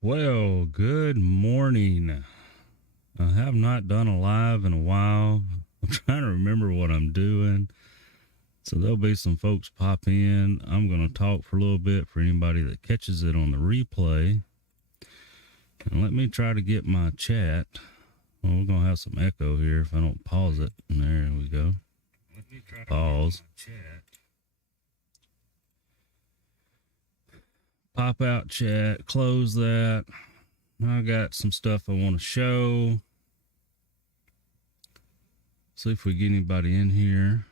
Well, good morning. I have not done a live in a while. I'm trying to remember what I'm doing. So there'll be some folks pop in. I'm going to talk for a little bit for anybody that catches it on the replay. And let me try to get my chat. Well, we're going to have some echo here if I don't pause it. And there we go. Let me try pause. To get my chat. Pop out chat, close that. I got some stuff I want to show. See if we get anybody in here.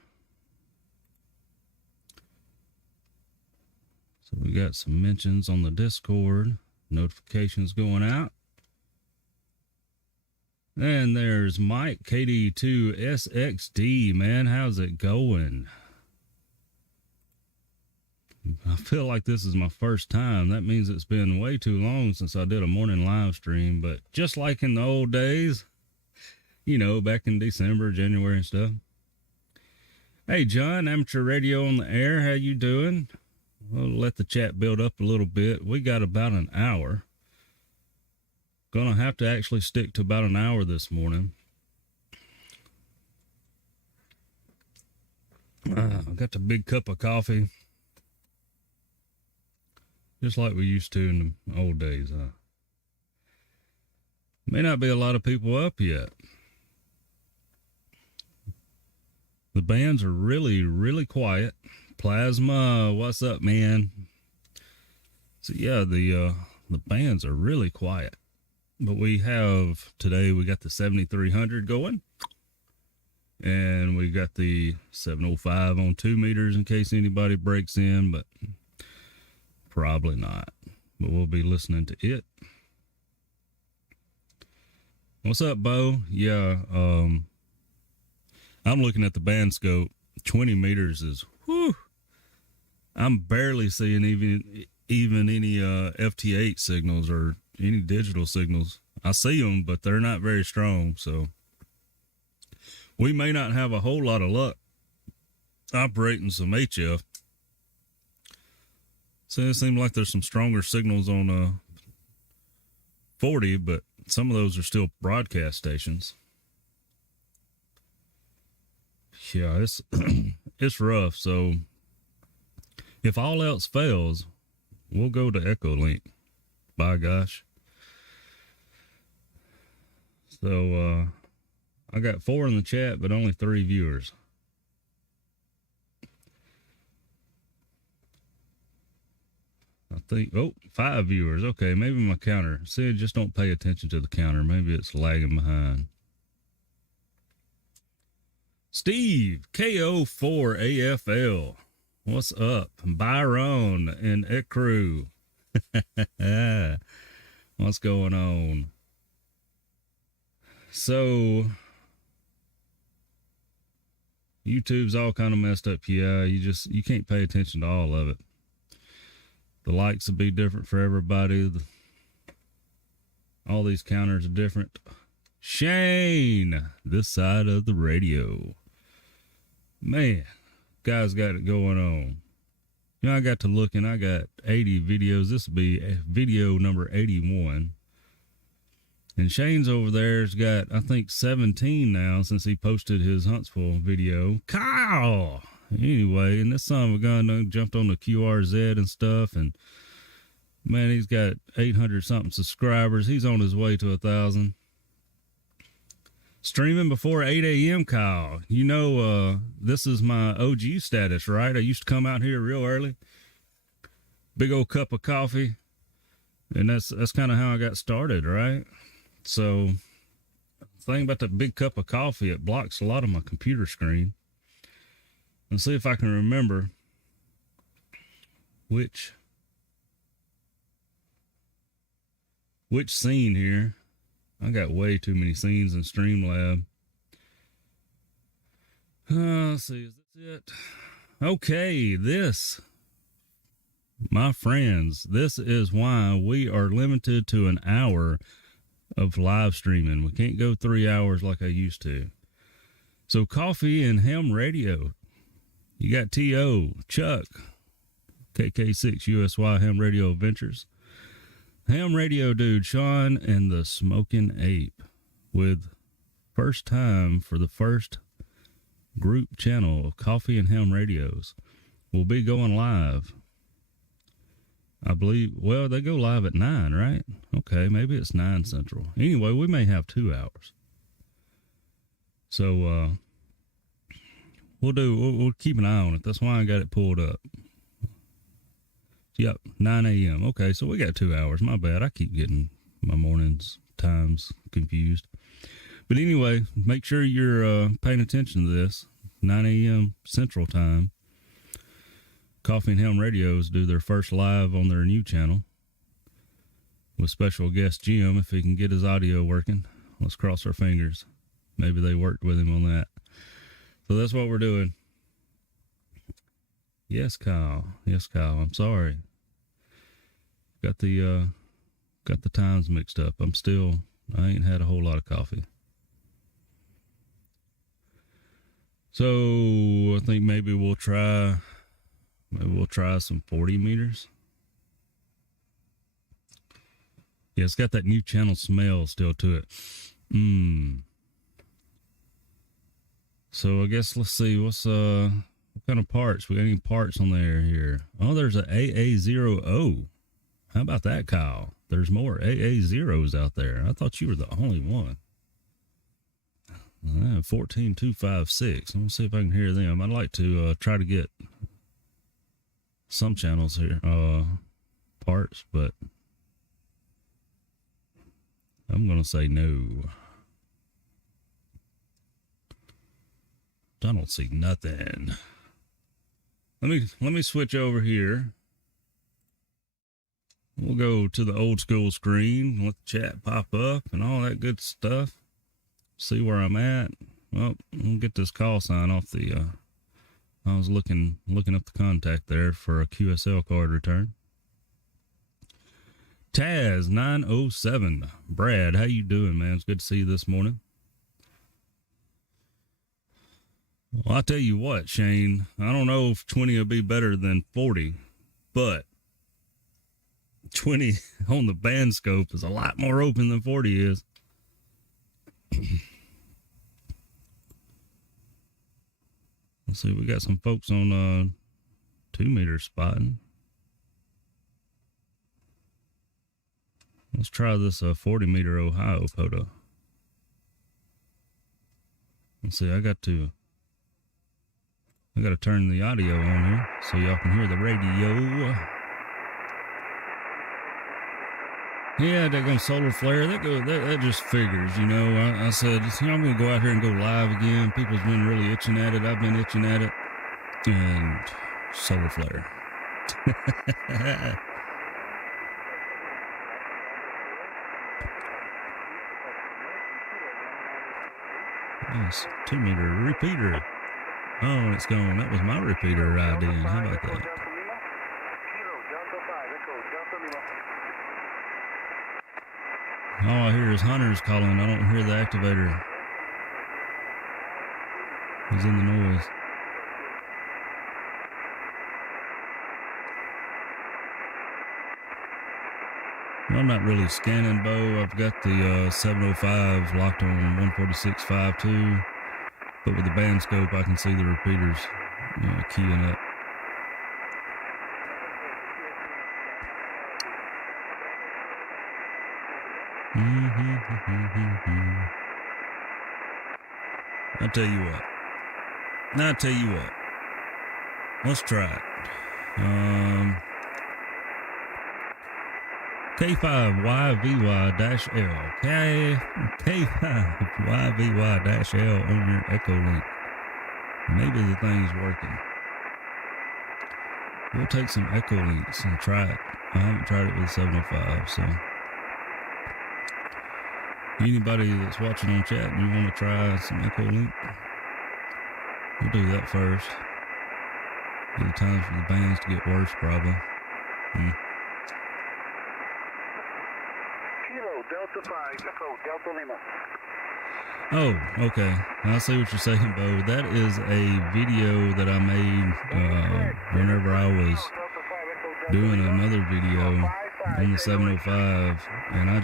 So we got some mentions on the Discord, notifications going out. And there's Mike KD2SXD, man. How's it going? I feel like this is my first time. That means it's been way too long since I did a morning live stream. But just like in the old days, you know, back in December, January and stuff. Hey, John, Amateur Radio on the Air. How you doing? We'll let the chat build up a little bit. We got about an hour. Gonna have to actually stick to about an hour this morning. I got the big cup of coffee. Just like we used to in the old days, huh? May not be a lot of people up yet. The bands are really, really quiet. Plasma, what's up, man? So yeah, the bands are really quiet. But we have today, we got the 7300 going. And we got the 705 on 2 meters in case anybody breaks in, but probably not. But we'll be listening to it. What's up, Bo? Yeah, I'm looking at the band scope. 20 meters is, whew. I'm barely seeing even any FT8 signals or any digital signals. I see them, but they're not very strong. So we may not have a whole lot of luck operating some HF. So it seems like there's some stronger signals on 40, but some of those are still broadcast stations. Yeah, it's it's rough. So if all else fails, we'll go to Echolink. By gosh. So I got 4 in the chat, but only 3 viewers. I think, 5 viewers. Okay, maybe my counter. See, just don't pay attention to the counter. Maybe it's lagging behind. Steve, KO4AFL. What's up? Byron and Ecru. What's going on? So, YouTube's all kind of messed up. Yeah, you can't pay attention to all of it. The likes will be different for everybody. All these counters are different. Shane, this side of the radio. Man, guys got it going on. You know, I got to looking, I got 80 videos. This will be video number 81. And Shane's over there's got, I think, 17 now since he posted his Huntsville video. Kyle! Anyway, and this son of a gun jumped on the QRZ and stuff, and man, he's got 800 something subscribers. He's on his way to 1,000. Streaming before 8 a.m. Kyle. You know, this is my OG status, right? I used to come out here real early, big old cup of coffee, and that's kind of how I got started, right? So, the thing about that big cup of coffee, it blocks a lot of my computer screen. Let's see if I can remember which scene here. I got way too many scenes in Streamlab. Let's see, is this it? Okay, this, my friends, this is why we are limited to an hour of live streaming. We can't go 3 hours like I used to. So Coffee and Ham Radio. You got T.O., Chuck, KK6 USY Ham Radio Adventures. Ham radio dude, Sean and the Smoking Ape, with first time for the first group channel of Coffee and Ham Radios. Will be going live. I believe, well, they go live at 9, right? Okay, maybe it's 9 Central. Anyway, we may have 2 hours. So, we'll keep an eye on it. That's why I got it pulled up. Yep, 9 a.m. Okay, so we got 2 hours. My bad. I keep getting my mornings times confused. But anyway, make sure you're paying attention to this. 9 a.m. Central Time. Coffee and Ham Radios do their first live on their new channel with special guest Jim, if he can get his audio working. Let's cross our fingers. Maybe they worked with him on that. So that's what we're doing. Yes, Kyle. Yes, Kyle. I'm sorry. Got the times mixed up. I ain't had a whole lot of coffee. So I think maybe we'll try some 40 meters. Yeah, it's got that new channel smell still to it. So I guess let's see what kind of parts. We got any parts on there here? Oh, there's a AA0O. How about that, Kyle? There's more AA0s out there. I thought you were the only one. 14256. Let me see if I can hear them. I'd like to try to get some channels here, parts, but I'm gonna say no. I don't see nothing. Let me switch over here. We'll go to the old school screen, let the chat pop up and all that good stuff. See where I'm at. Well, we'll get this call sign off the, I was looking up the contact there for a QSL card return. Taz 907. Brad, how you doing, man? It's good to see you this morning. Well, I'll tell you what, Shane, I don't know if 20 will be better than 40, but 20 on the band scope is a lot more open than 40 is. Let's see, we got some folks on 2 meter spotting. Let's try this 40 meter Ohio photo. Let's see, I got to turn the audio on here so y'all can hear the radio. Yeah, they're going solar flare. That just figures, you know. I said, you know, I'm going to go out here and go live again. People's been really itching at it. I've been itching at it. And solar flare. Nice. 2 meter repeater. Oh, it's gone. That was my repeater right in. How about that? All I hear is Hunter's calling. I don't hear the activator. He's in the noise. Well, I'm not really scanning, Bo. I've got the 705 locked on 146.52. But with the band scope, I can see the repeaters keying up. I'll tell you what. Let's try it. K5YVY-L. K5YVY-L on your Echo Link. Maybe the thing's working. We'll take some Echo Links and try it. I haven't tried it with 705, so. Anybody that's watching on chat and you want to try some Echo Link, we'll do that first. Give the times for the bands to get worse, probably. Oh, okay. I see what you're saying, Bo. That is a video that I made whenever I was doing another video on the 705, and I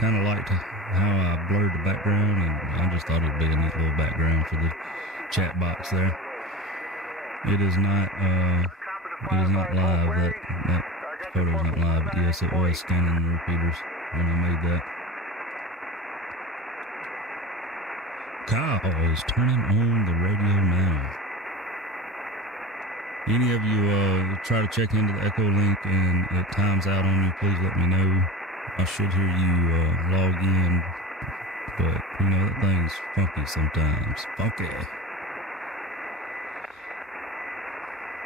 kind of liked how I blurred the background, and I just thought it'd be a neat little background for the chat box there. It is not live. That photo's not live, but yes, it was scanning the repeaters when I made that. Kyle is turning on the radio now. Any of you try to check into the Echo link and it times out on you, please let me know. I should hear you log in, but you know, that thing's funky sometimes. Funky.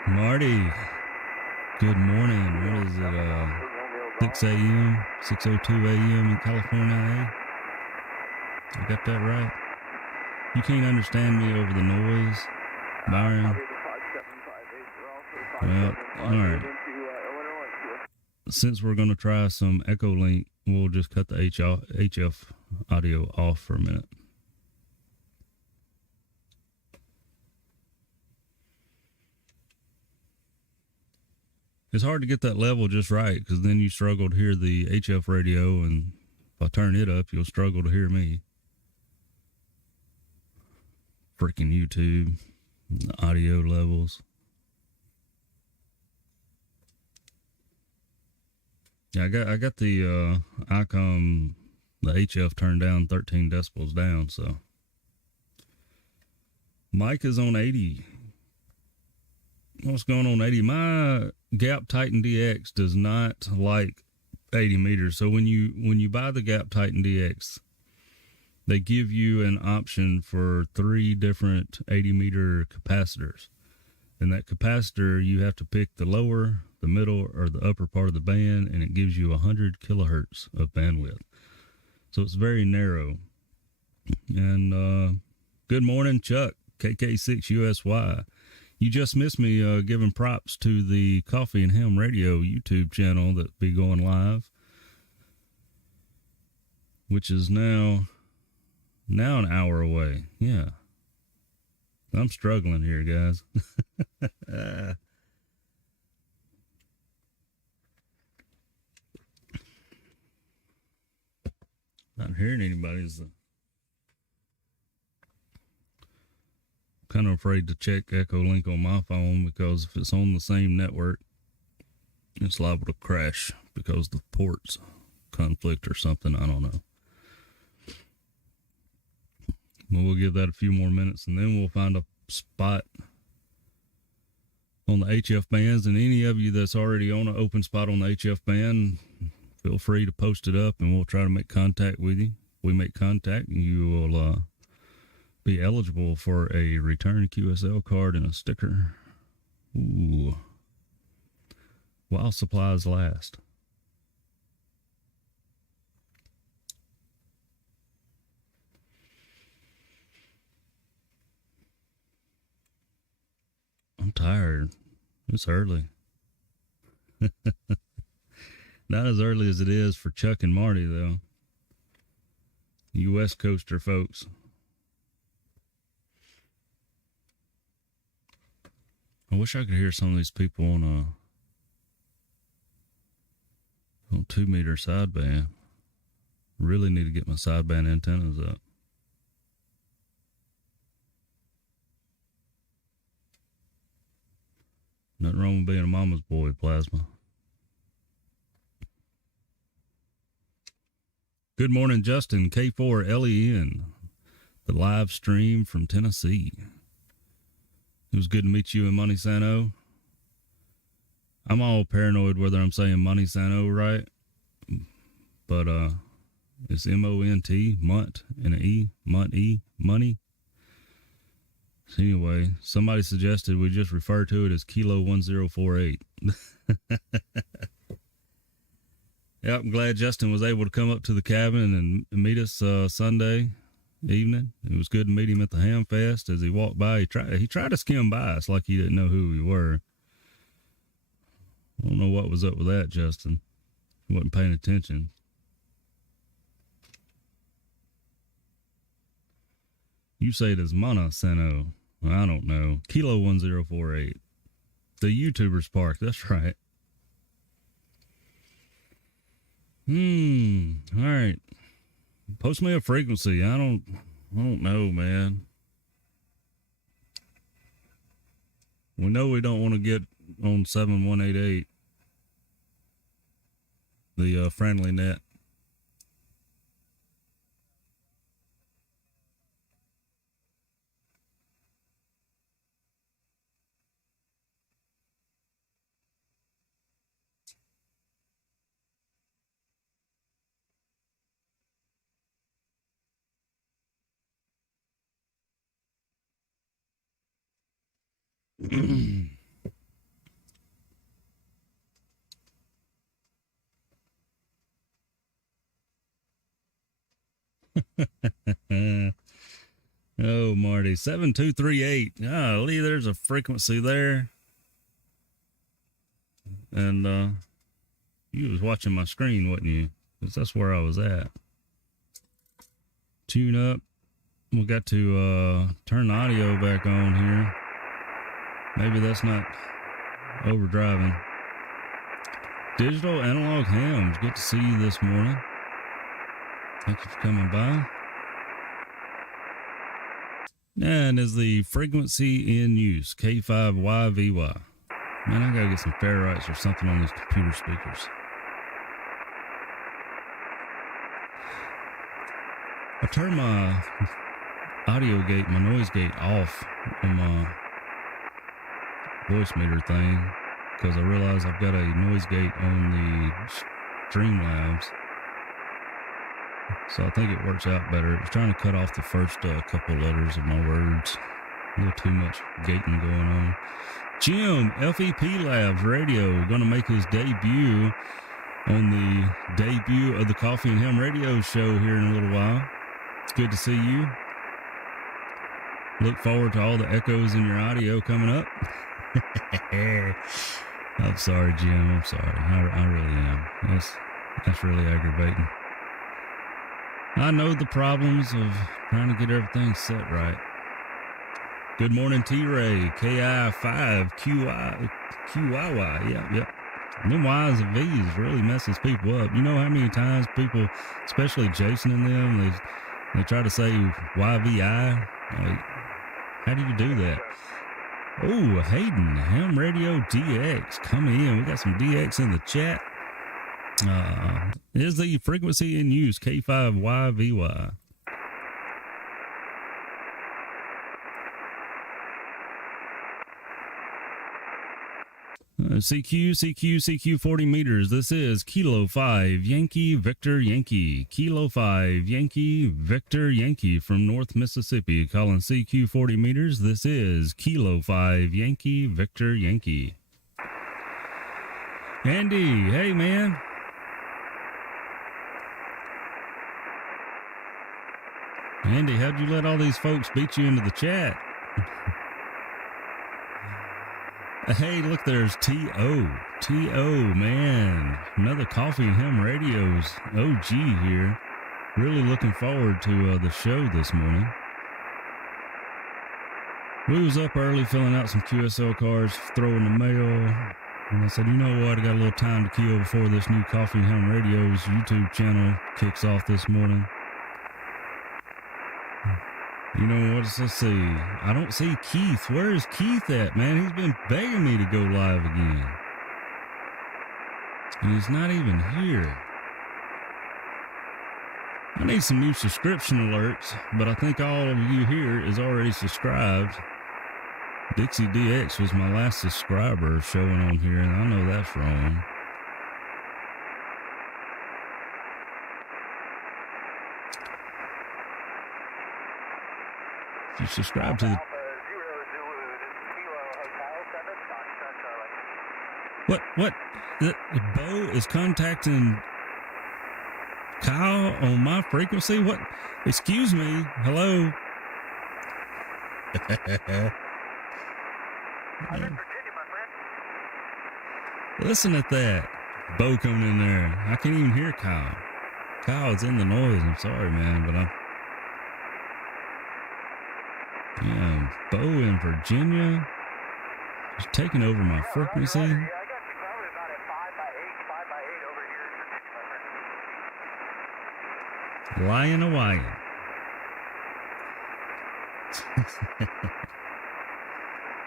Marty, good morning. What is it, 6 a.m., 6:02 a.m. in California, I got that right? You can't understand me over the noise, Byron? Well, alright. Since we're going to try some Echo Link, we'll just cut the HF audio off for a minute. It's hard to get that level just right, because then you struggle to hear the HF radio, and if I turn it up, you'll struggle to hear me. Freaking YouTube, the audio levels. Yeah, I got the ICOM, the HF turned down 13 decibels down, so. Mike is on 80. What's going on, 80? My Gap Titan DX does not like 80 meters. So when you buy the Gap Titan DX, they give you an option for 3 different 80 meter capacitors. And that capacitor, you have to pick the lower, the middle, or the upper part of the band, and it gives you 100 kilohertz of bandwidth. So it's very narrow. And good morning, Chuck, KK5YVY. You just missed me giving props to the Coffee and Ham Radio YouTube channel that be going live, which is now an hour away. Yeah. I'm struggling here, guys. Not hearing anybody's kind of afraid to check Echo Link on my phone, because if it's on the same network, it's liable to crash because the ports conflict or something. I don't know. Well, we'll give that a few more minutes, and then we'll find a spot on the HF bands. And any of you that's already on an open spot on the HF band, feel free to post it up, and we'll try to make contact with you. If we make contact, you will be eligible for a return QSL card and a sticker. Ooh. While supplies last. I'm tired. It's early. Not as early as it is for Chuck and Marty, though. You West Coaster folks. I wish I could hear some of these people on 2 meter sideband. Really need to get my sideband antennas up. Nothing wrong with being a mama's boy, Plasma. Good morning, Justin, K5YVY, the live stream from Tennessee. It was good to meet you in Monte Sano. I'm all paranoid whether I'm saying Monte Sano right, but it's M-O-N-T, Mont, and an E, Mont-E, money. So anyway, somebody suggested we just refer to it as Kilo 1048. Yep, I'm glad Justin was able to come up to the cabin and meet us Sunday evening. It was good to meet him at the Ham Fest. As he walked by, he tried to skim by us like he didn't know who we were. I don't know what was up with that, Justin. He wasn't paying attention. You say it as Monte Sano. I don't know. Kilo 1048. The YouTubers Park. That's right. All right. Post me a frequency. I don't know, man. We know we don't want to get on 7188, the friendly net. Oh, Marty, 7238. Lee, there's a frequency there. And you was watching my screen, wasn't you? Because that's where I was at. Tune up. We got to turn the audio back on here. Maybe that's not overdriving. Digital Analog Hams, good to see you this morning. Thank you for coming by. And is the frequency in use, K5YVY. Man, I gotta get some ferrites or something on these computer speakers. I turned my audio gate, my noise gate off on my voice meter thing because I realized I've got a noise gate on the Streamlabs. So I think it works out better. It was trying to cut off the first couple letters of my words. A little too much gating going on. Jim, FEP Labs Radio, going to make his debut on the debut of the Coffee and Ham Radio show here in a little while. It's good to see you. Look forward to all the echoes in your audio coming up. I'm sorry, Jim. I'm sorry. I really am. That's really aggravating. I know the problems of trying to get everything set right. Good morning, T-Ray. K5YVY. Yep. And them Y's and V's really messes people up. You know how many times people, especially Jason and them, they try to say YVI? Like, how do you do that? Oh, Hayden, Ham Radio DX coming in. We got some DX in the chat. Is the frequency in use, K5YVY. CQ 40 meters. This is Kilo 5 Yankee Victor Yankee. Kilo 5 Yankee Victor Yankee from North Mississippi. Calling CQ 40 meters. This is Kilo 5 Yankee Victor Yankee. Andy, hey man. Andy, how'd you let all these folks beat you into the chat? Hey, look, there's T.O. T.O., man. Another Coffee and Ham Radio's OG here. Really looking forward to the show this morning. We was up early filling out some QSL cards, throwing the mail. And I said, you know what? I got a little time to kill before this new Coffee and Ham Radio's YouTube channel kicks off this morning. You know what? Let's see. I don't see Keith. Where is Keith at, man? He's been begging me to go live again. And he's not even here. I need some new subscription alerts, but I think all of you here is already subscribed. Dixie DX was my last subscriber showing on here, and I know that's wrong. You subscribe to the... What? Bo is contacting Kyle on my frequency? What? Excuse me. Hello? Listen at that. Bo coming in there. I can't even hear Kyle. Kyle's in the noise. I'm sorry, man, but yeah, Bo in Virginia. Just taking over my frequency. Lion Hawaiian.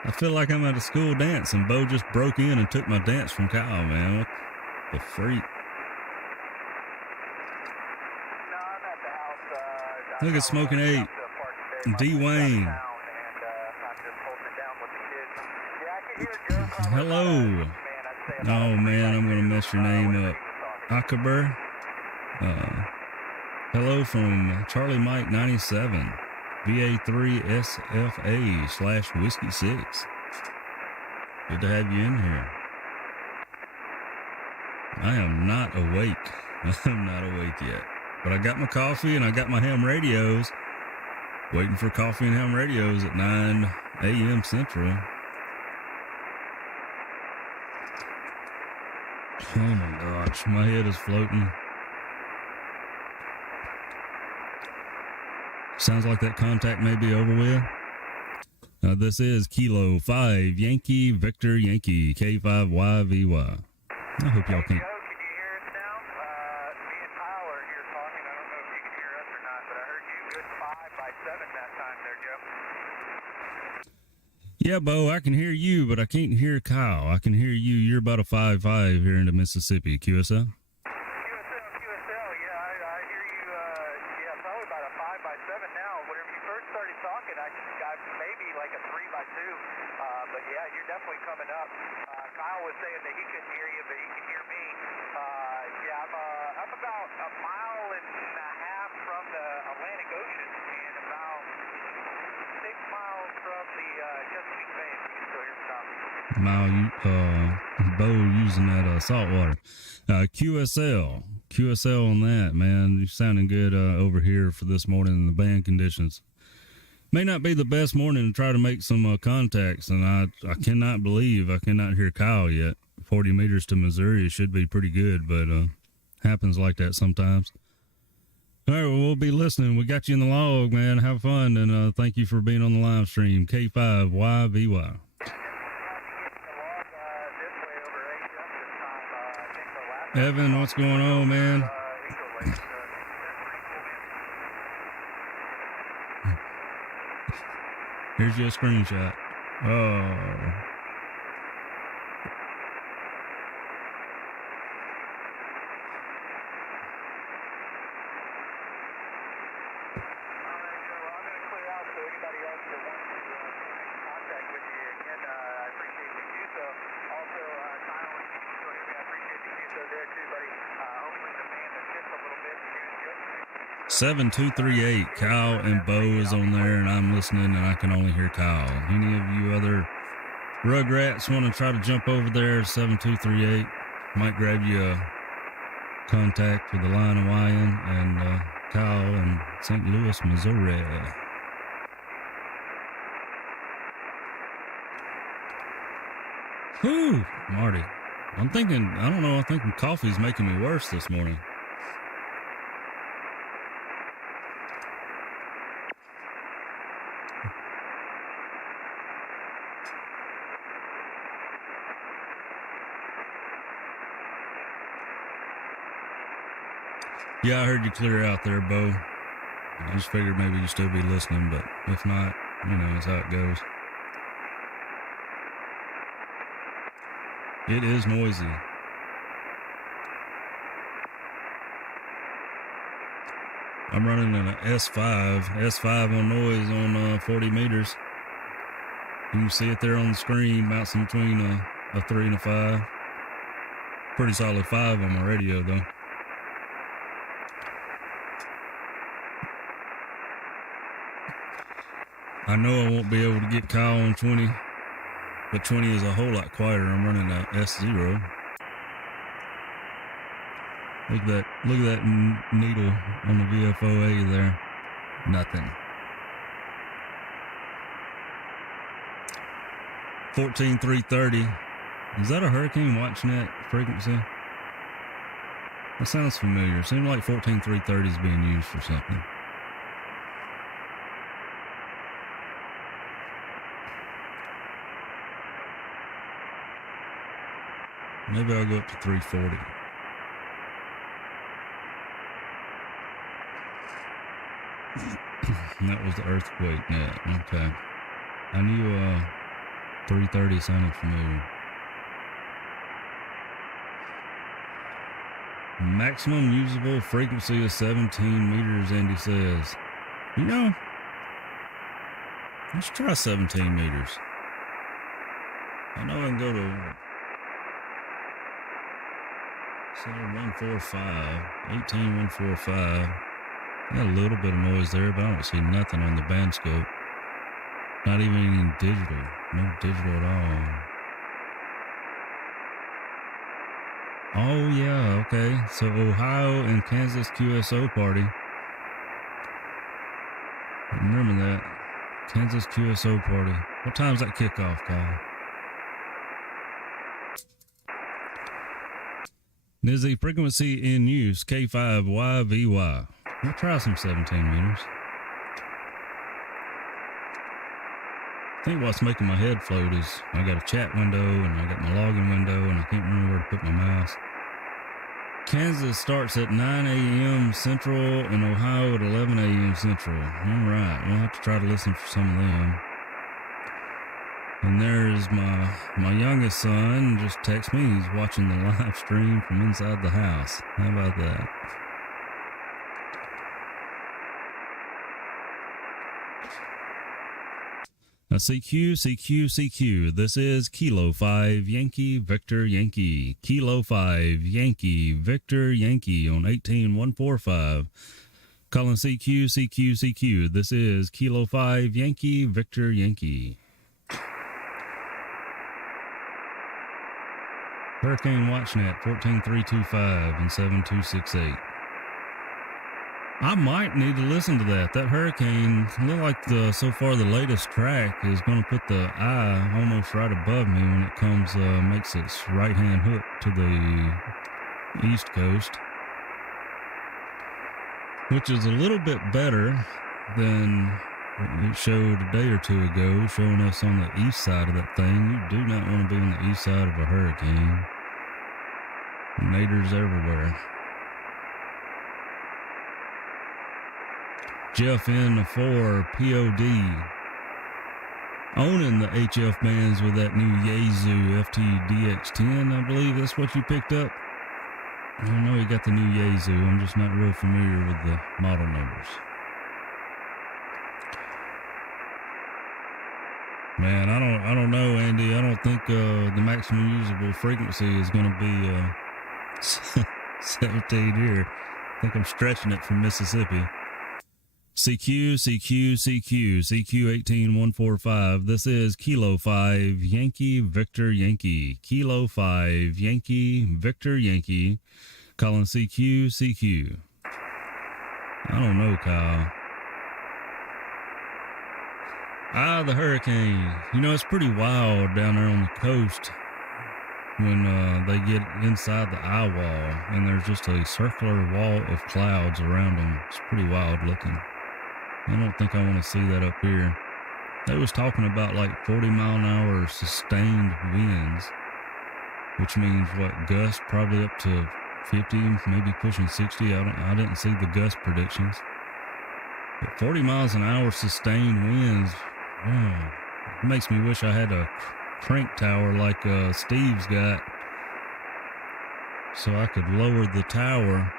I feel like I'm at a school dance and Bo just broke in and took my dance from Kyle, man. What the freak? Look at Smoking 8. D. Wayne. Hello. Oh, man, I'm going to mess your name up. Akaber. Hello from Charlie Mike 97. VA3SFA/Whiskey 6. Good to have you in here. I am not awake. I'm not awake yet. But I got my coffee and I got my ham radios. Waiting for coffee and ham radios at 9 a.m. Central. Oh my gosh, my head is floating. Sounds like that contact may be over with. This is Kilo 5 Yankee Victor Yankee K5YVY. I hope y'all can. Yeah, Bo, I can hear you, but I can't hear Kyle. I can hear you. You're about a 5'5" here into Mississippi. QSL? QSL, yeah, I hear you, probably about a 5'7" now. Whenever you first started talking, I got maybe like a 3'2", but yeah, you're definitely coming up. Kyle was saying that he couldn't hear you, but he can hear me. I'm about a mile and a half from the Atlantic Ocean and about 6 miles from the Chesapeake Bay. You can still hear me now. Bo using that salt water. QSL on that, man. You're sounding good over here for this morning in the band conditions. May not be the best morning to try to make some contacts, and I cannot believe I cannot hear Kyle yet. 40 meters to Missouri should be pretty good, but happens like that sometimes. All right, well, we'll be listening. We got you in the log, man. Have fun, and thank you for being on the live stream. K5YVY. Evan, what's going on, man? Here's your screenshot. Oh. Buddy. 7238. Kyle and Bo is on there, and I'm listening, and I can only hear Kyle. Any of you other rugrats want to try to jump over there? 7238. Might grab you a contact with the Lion Hawaiian and Kyle in St. Louis, Missouri. Whew, Marty. I'm thinking coffee's making me worse this morning. Yeah, I heard you clear out there, Bo. I just figured maybe you'd still be listening, but if not, that's how it goes. It is noisy. I'm running an S5 on noise on 40 meters. You can see it there on the screen, bouncing between a 3 and a 5. Pretty solid 5 on my radio, though. I know I won't be able to get Kyle on 20, but 20 is a whole lot quieter. I'm running a S0. Look at that needle on the VFOA there. Nothing. 14330. Is that a Hurricane WatchNet frequency? That sounds familiar. Seems like 14330 is being used for something. Maybe I'll go up to 340. That was the earthquake net. Okay. I knew 330 sounded familiar. Maximum usable frequency is 17 meters, Andy says. You know, let's try 17 meters. I know I can go to 145, 145. Got a little bit of noise there, but I don't see nothing on the band scope. Not even any digital. No digital at all. Oh, yeah, okay. So Ohio and Kansas QSO party. Remember that. Kansas QSO party. What time's that kickoff, Kyle? Is the frequency in use K5YVY? We'll try some 17 meters. I think what's making my head float is I got a chat window and I got my login window and I can't remember where to put my mouse. Kansas starts at 9 a.m. Central and Ohio at 11 a.m. Central. All right, we'll have to try to listen for some of them. And there's my youngest son just text me. He's watching the live stream from inside the house. How about that? Now, CQ. This is Kilo 5 Yankee Victor Yankee. Kilo 5 Yankee Victor Yankee on 18145. Calling CQ. This is Kilo 5 Yankee Victor Yankee. Hurricane WatchNet 14325 and 7268. I might need to listen to that. That hurricane look like so far the latest track is going to put the eye almost right above me when it comes makes its right hand hook to the east coast, which is a little bit better than what it showed a day or two ago, showing us on the east side of that thing. You do not want to be on the east side of a hurricane. Naders everywhere. Jeff N4 POD owning the HF bands with that new Yaesu FTDX10. I believe that's what you picked up. I know you got the new Yaesu. I'm just not real familiar with the model numbers. Man, I don't know, Andy. I don't think the maximum usable frequency is going to be 17 here. I think I'm stretching it from Mississippi. CQ 18145. This is Kilo 5 Yankee Victor Yankee. Kilo 5 Yankee Victor Yankee. Calling CQ. I don't know, Kyle. The hurricane. You know, it's pretty wild down there on the coast when they get inside the eye wall and there's just a circular wall of clouds around them. It's pretty wild looking. I don't think I want to see that up here. They was talking about like 40 mile an hour sustained winds, which means what, gust probably up to 50, maybe pushing 60. I didn't see the gust predictions. But 40 miles an hour sustained winds, it makes me wish I had a crank tower like Steve's got, so I could lower the tower.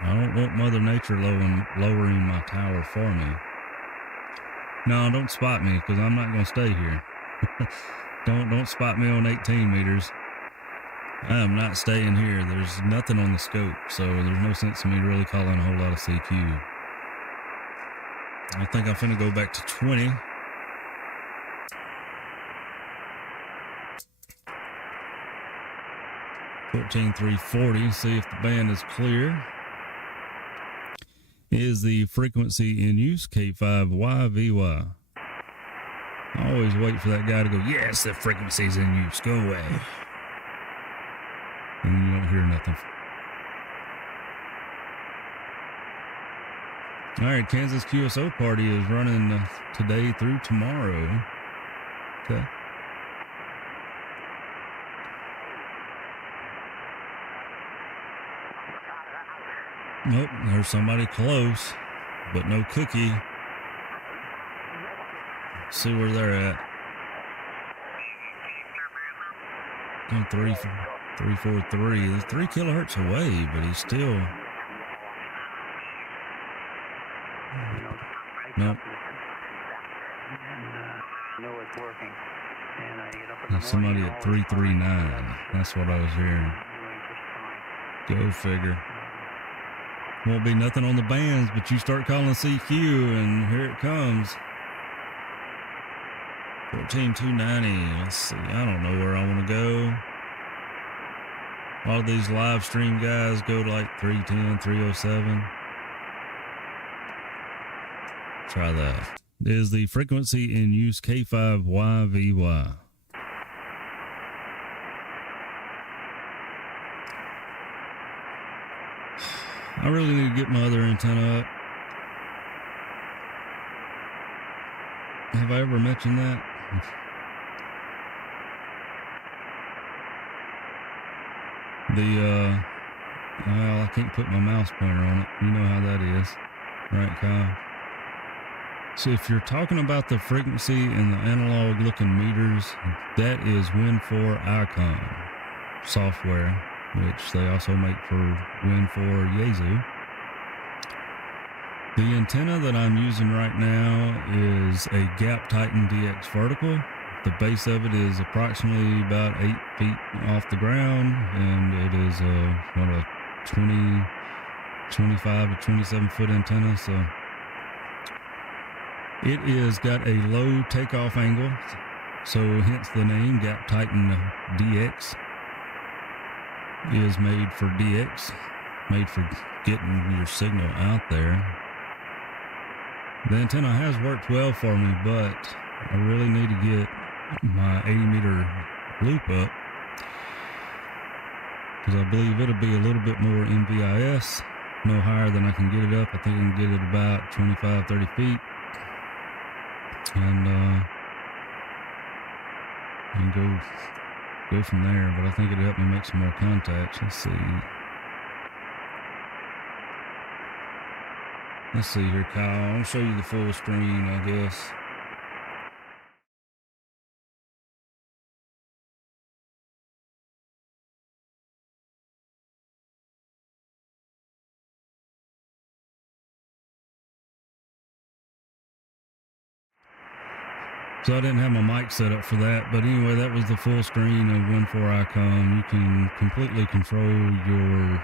I don't want Mother Nature lowering my tower for me. No, don't spot me, because I'm not going to stay here. Don't spot me on 18 meters. I am not staying here. There's nothing on the scope, so there's no sense in me really calling a whole lot of CQ. I think I'm finna go back to 20. $14,340. See if the band is clear. Is the frequency in use K5YVY? I always wait for that guy to go, yes, the frequency's in use. Go away. And you don't hear nothing. All right, Kansas QSO party is running today through tomorrow. Okay. Nope, there's somebody close. but no cookie. See where they're at. Going 343. That's 3 kilohertz away, but he's still. Nope. There's somebody at 339. That's what I was hearing. Go figure. Won't be nothing on the bands, but you start calling CQ, and here it comes. 14,290. Let's see. I don't know where I want to go. A lot of these live stream guys go to like 310, 307. Try that. Is the frequency in use K5YVY. I really need to get my other antenna up. Have I ever mentioned that? Well, I can't put my mouse pointer on it. You know how that is. Right, Kyle? So if you're talking about the frequency in the analog looking meters, that is Win4 Icon software, which they also make for Win4 Yaesu. The antenna that I'm using right now is a Gap Titan DX vertical. The base of it is approximately about 8 feet off the ground, and it is a 25 to 27 foot antenna. So it is got a low takeoff angle, so hence the name Gap Titan DX. Is made for DX, made for getting your signal out there. The antenna has worked well for me, but I really need to get my 80 meter loop up, because I believe it'll be a little bit more MVIS, no higher than I can get it up. I think I can get it about 25, 30 feet, and go from there. But I think it'll help me make some more contacts. Let's see here, Kyle. I'll show you the full screen, I guess. So I didn't have my mic set up for that, but anyway, that was the full screen of Win4 Icom. You can completely control your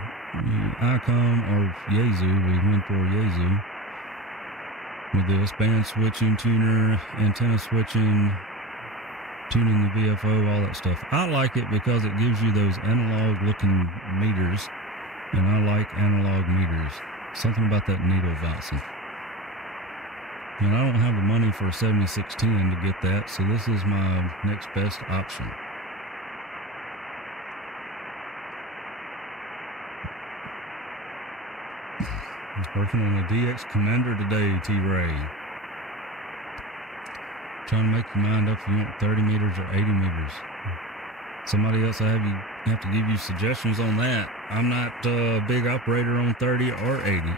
Icom or Yaesu with Win4 Yaesu. With this band switching, tuner, antenna switching, tuning the VFO, all that stuff. I like it because it gives you those analog looking meters, and I like analog meters. Something about that needle bouncing. And I don't have the money for a 7610 to get that, so this is my next best option. I was working on a DX Commander today, T-Ray. Trying to make your mind up if you want 30 meters or 80 meters. Somebody else have to give you suggestions on that. I'm not a big operator on 30 or 80.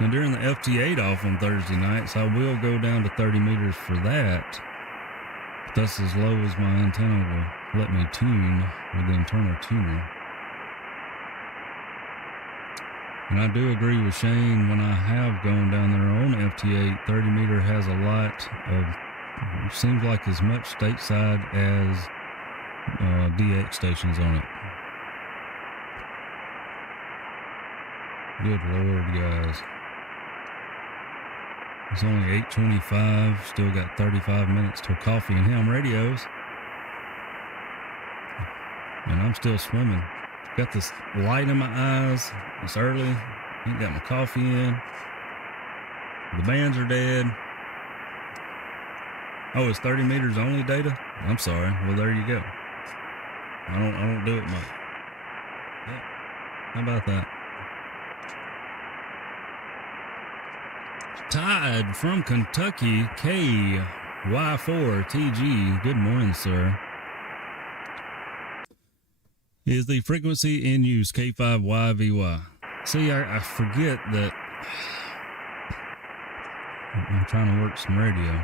Now, during the FT8 off on Thursday nights, I will go down to 30 meters for that. But that's as low as my antenna will let me tune with the internal tuner. And I do agree with Shane, when I have gone down there on FT8, 30 meter has a lot of, seems like as much stateside as DX stations on it. Good Lord, guys. It's only 8:25. Still got 35 minutes till coffee and ham radios. And I'm still swimming. Got this light in my eyes. It's early. Ain't got my coffee in. The bands are dead. Oh, it's 30 meters only data? I'm sorry. Well, there you go. I don't do it much. Yeah. How about that? Todd from Kentucky, K5YVY. Good morning, sir. Is the frequency in use K5YVY? See, I forget that I'm trying to work some radio.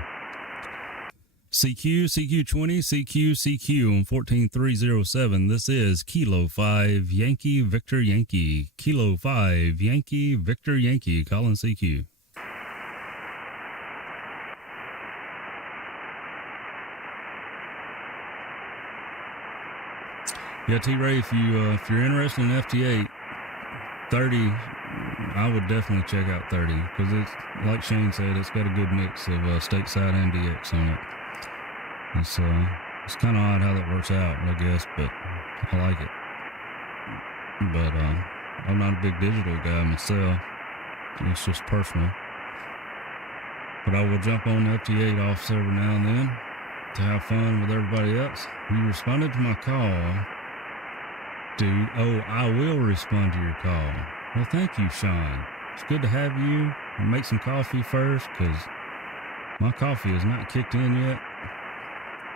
CQ, CQ20, CQ, CQ on 14307. This is Kilo 5 Yankee Victor Yankee. Kilo 5 Yankee Victor Yankee. Calling CQ. Yeah, T-Ray, if you're interested in FT8, 30, I would definitely check out 30 because it's, like Shane said, it's got a good mix of stateside and DX on it. It's kind of odd how that works out, I guess, but I like it. But I'm not a big digital guy myself. It's just personal. But I will jump on the FT8 office every now and then to have fun with everybody else. You responded to my call. Dude, oh, I will respond to your call. Well, thank you, Sean. It's good to have you. I'll make some coffee first, because my coffee is not kicked in yet.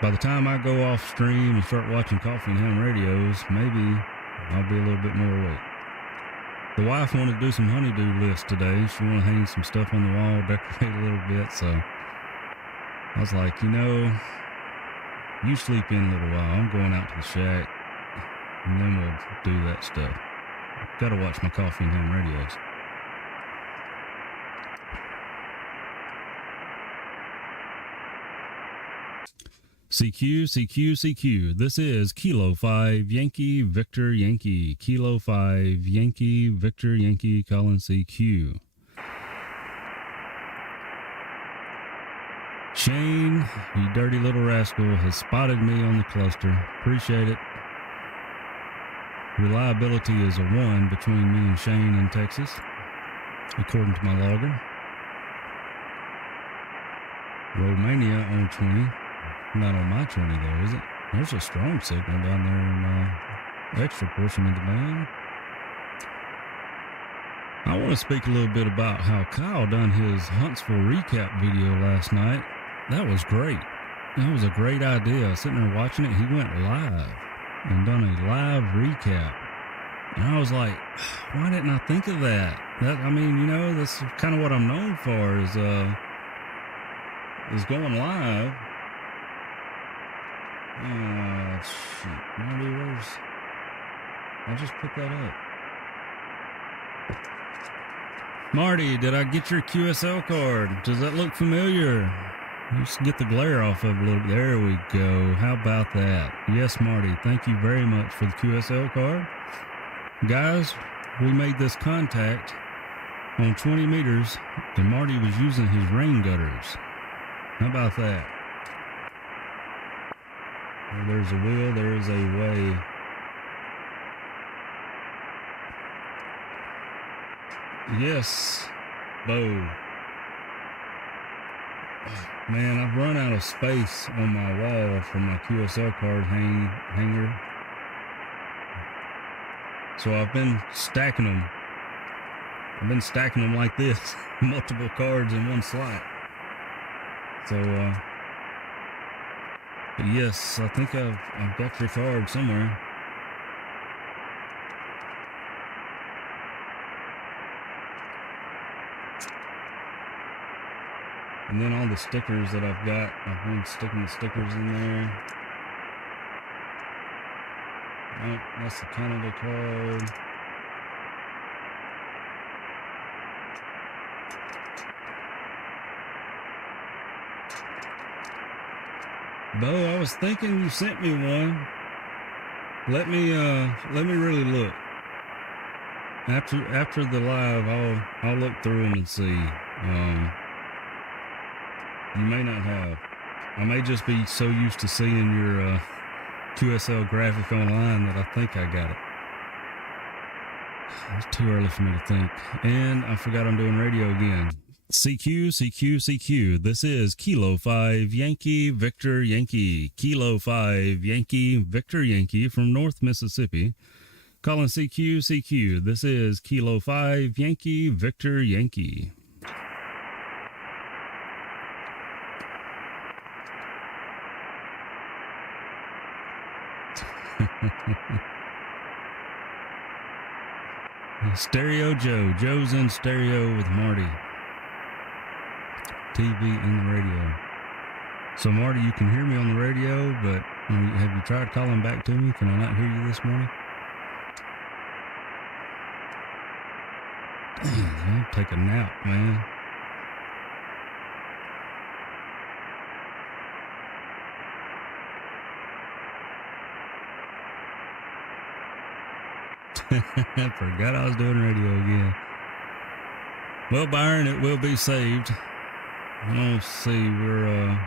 By the time I go off stream and start watching Coffee and Ham radios, maybe I'll be a little bit more awake. The wife wanted to do some honeydew lists today. She wanted to hang some stuff on the wall, decorate a little bit, so I was like, you sleep in a little while. I'm going out to the shack. And then we'll do that stuff. Gotta watch my Coffee and Ham radios. CQ, CQ, CQ. This is Kilo 5 Yankee Victor Yankee. Kilo 5 Yankee Victor Yankee calling CQ. Shane, you dirty little rascal, has spotted me on the cluster. Appreciate it. Reliability is a 1 between me and Shane in Texas, according to my logger. Romania on 20. Not on my 20 though, is it? There's a strong signal down there in extra portion of the band. I want to speak a little bit about how Kyle done his Huntsville recap video last night. That was great. That was a great idea. Sitting there watching it, he went live and done a live recap. And I was like, why didn't I think of that? That's kind of what I'm known for is going live. Oh, shit. Marty, I just put that up. Marty, did I get your QSL card? Does that look familiar? Let's get the glare off of it a little bit. There we go. How about that? Yes, Marty. Thank you very much for the QSL card. Guys, we made this contact on 20 meters, and Marty was using his rain gutters. How about that? Well, there's a will, there is a way. Yes, Bo. Man, I've run out of space on my wall for my QSL card hanger. So I've been stacking them. I've been stacking them like this. Multiple cards in one slot. So, but yes, I think I've got your card somewhere. And then all the stickers that I've got, I've been sticking the stickers in there. Oh, that's the Canada card. Bo, I was thinking you sent me one. Let me really look. After the live, I'll look through them and see. You may not have. I may just be so used to seeing your QSL graphic online that I think I got it. It's too early for me to think. And I forgot I'm doing radio again. CQ, CQ, CQ. This is Kilo 5 Yankee Victor Yankee. Kilo 5 Yankee Victor Yankee from North Mississippi. Calling CQ, CQ. This is Kilo 5 Yankee Victor Yankee. Stereo Joe. Joe's in stereo with Marty. TV in the radio. So, Marty, you can hear me on the radio, but have you tried calling back to me? Can I not hear you this morning? Dang, I'll take a nap, man. I forgot I was doing radio again. Well, Byron, it will be saved. Let's see, it'll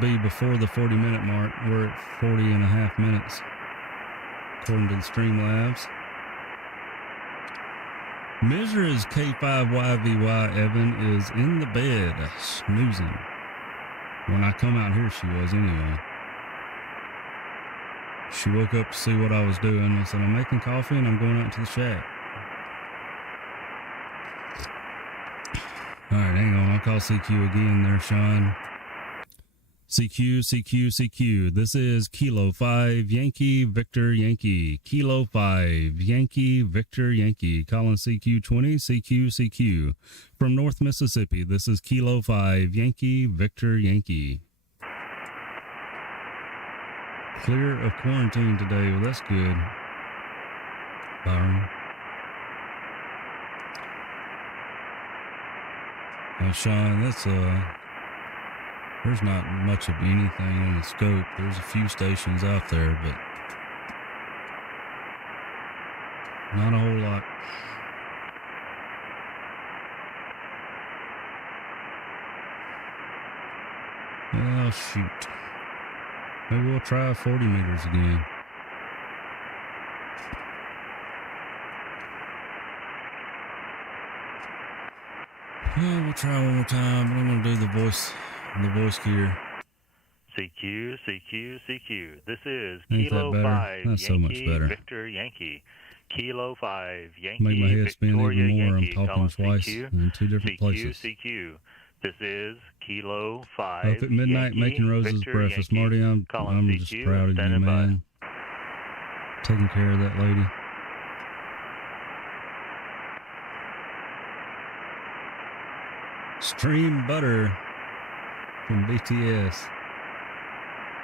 be before the 40-minute mark. We're at 40 and a half minutes, according to the Streamlabs. Mrs. K5YVY Evan is in the bed, snoozing. When I come out here, she was anyway. She woke up to see what I was doing. I said, I'm making coffee and I'm going out to the shack. All right, hang on. I'll call CQ again there, Sean. CQ. This is Kilo 5 Yankee Victor Yankee. Kilo 5 Yankee Victor Yankee. Calling CQ20 CQ. From North Mississippi, this is Kilo 5 Yankee Victor Yankee. Clear of quarantine today. Well, that's good, Byron. Now, Sean, that's there's not much of anything on the scope. There's a few stations out there, but not a whole lot. Oh, shoot. Maybe we'll try 40 meters again. Well, we'll try one more time, but I'm going to do the voice gear. CQ. This is Ain't Kilo that better? 5 That's Yankee so much better. Victor Yankee. Kilo 5 Yankee Make my head spin Victoria even more. Yankee. I'm talking twice in two different places. CQ. This is Kilo 5 Up at midnight Yankee making Rose's Victor breakfast. Yankee. Marty, I'm just CQ, proud of you, standing by. man. Taking care of that lady. Stream Butter from BTS.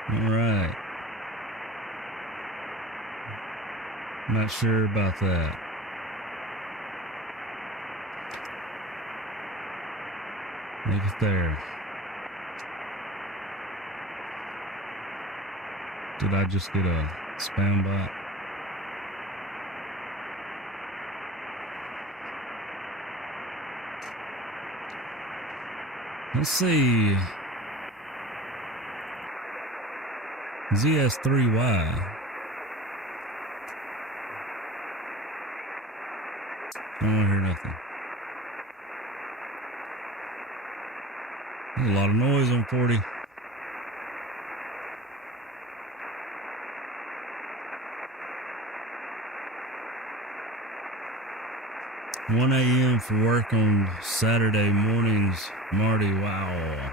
All right. Not sure about that. Leave it there. Did I just get a spam bot? Let's see. ZS3Y. I don't want to hear nothing. There's a lot of noise on 40. $1 a.m. for work on Saturday mornings. Marty, wow.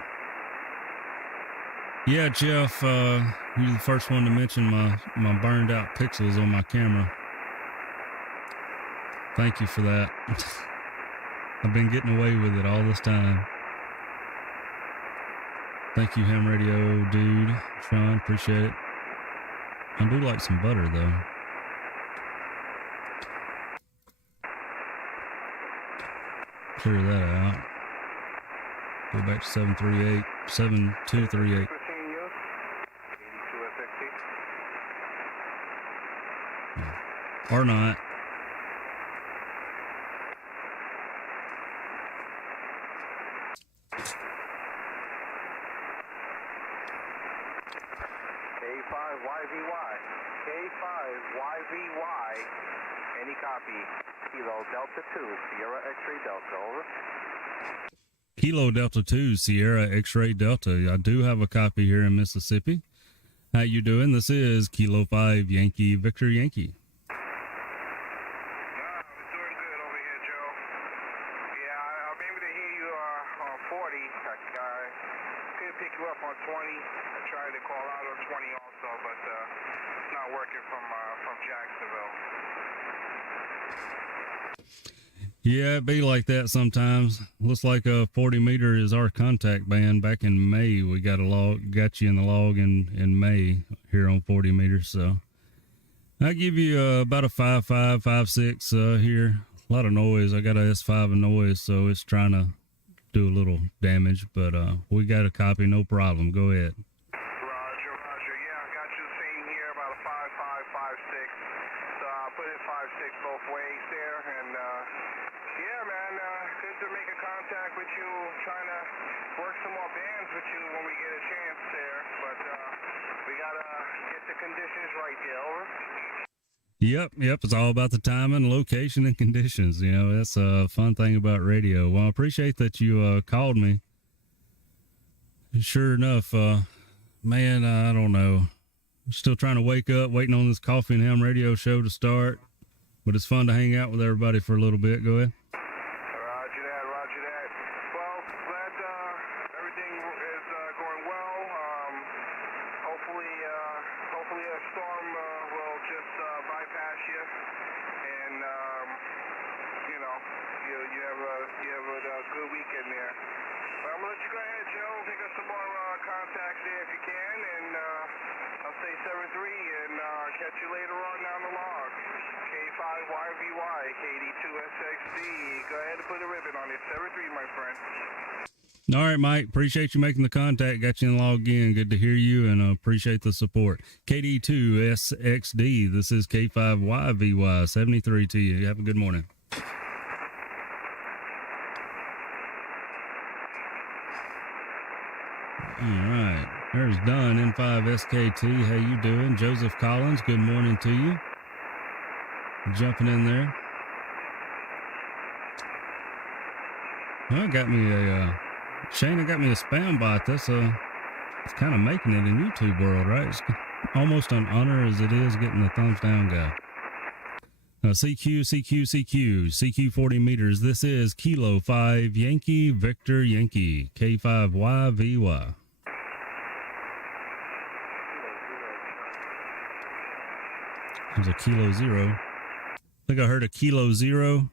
Yeah, Jeff, you're the first one to mention my burned out pixels on my camera. Thank you for that. I've been getting away with it all this time. Thank you, Ham Radio dude. Sean, appreciate it. I do like some butter, though. Clear that out. Go back to 738, 7238. Or not. K5YVY. K5YVY. Any copy? Kilo Delta 2, Sierra X-Ray Delta, over. Kilo Delta 2, Sierra X-Ray Delta. I do have a copy here in Mississippi. How you doing? This is Kilo 5 Yankee Victor Yankee. Doing good over here, Joe. Yeah, I'm able to hear you on 40. I could pick you up on 20. I tried to call out on 20 also, but it's not working from Jacksonville. Yeah, it be like that sometimes. Looks like 40 meter is our contact band. Back in May, we got you in the log in May here on 40 meters. So I give you about a 5.5, 5.6 here. A lot of noise. I got a S5 of noise, so it's trying to do a little damage, but we got a copy, no problem. Go ahead. Roger, roger. Yeah, I got you same here, about a 5.5, 5.6. So I'll put it 5.6 both ways there, and yeah, man, good to make a contact with you. Trying to work some more bands with you when we get a chance there, but we gotta get the conditions right there. Over. Yep. It's all about the timing, location, and conditions. You know, that's a fun thing about radio. Well, I appreciate that you called me. Sure enough, man, I don't know. Still trying to wake up, waiting on this Coffee and Ham radio show to start. But it's fun to hang out with everybody for a little bit. Go ahead. Roger that. Well, glad everything is going well. Hopefully a storm will just bypass you, and you have a good weekend there. But I'm gonna let you go ahead, Joe. Pick up some more contacts there if you can, and I'll say 7-3, and catch you later on down the log. K5YVY, KD2SXD. Go ahead and put a ribbon on it. 7-3, my friend. All right, Mike. Appreciate you making the contact. Got you in the log in. Good to hear you, and appreciate the support. KD2SXD. This is K5YVY 73 to you. Have a good morning. All right. There's Dunn, N5SKT. How you doing? Joseph Collins, good morning to you. Jumping in there. Well, got me Shana got me a spam bot. That's it's kind of making it in YouTube world, right? It's almost an honor as it is getting the thumbs down guy. CQ 40 meters. This is Kilo 5 Yankee Victor Yankee K5YVY. There's a Kilo 0. I think I heard a Kilo 0.